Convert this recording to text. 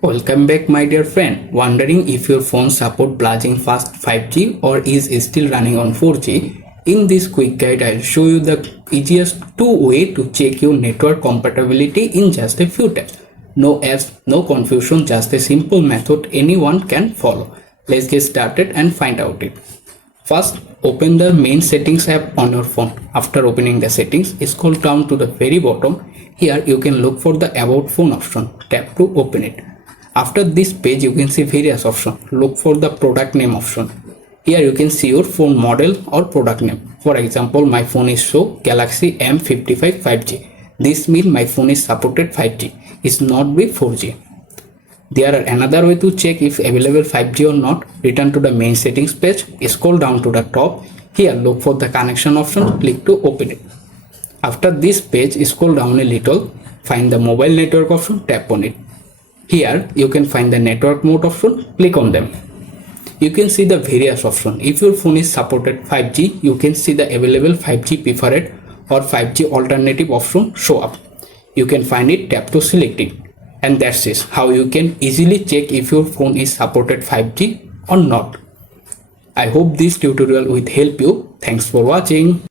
Welcome back my dear friend. Wondering if your phone support blazing fast 5G or is still running on 4G? In this quick guide I'll show you the easiest way to check your network compatibility in just a few steps. No apps, no confusion, just a simple method anyone can follow. Let's get started and find out it. First, open the main settings app on your phone. After opening the settings, scroll down to the very bottom. Here you can look for the about phone option. Tap to open it. After this page you can see various options. Look for the product name option. Here you can see your phone model or product name. For example, my phone is show Galaxy M55 5G. This means my phone is supported 5G. It's not with 4G. There are another way to check if available 5G or not. Return to the main settings page. Scroll down to the top. Here look for the connection option. Click to open it. After this page, scroll down a little. Find the mobile network option. Tap on it. Here you can find the network mode option, click on them. You can see the various options. If your phone is supported 5G, you can see the available 5G preferred or 5G alternative option show up. You can find it, tap to select it. And that's it, how you can easily check if your phone is supported 5G or not. I hope this tutorial will help you. Thanks for watching.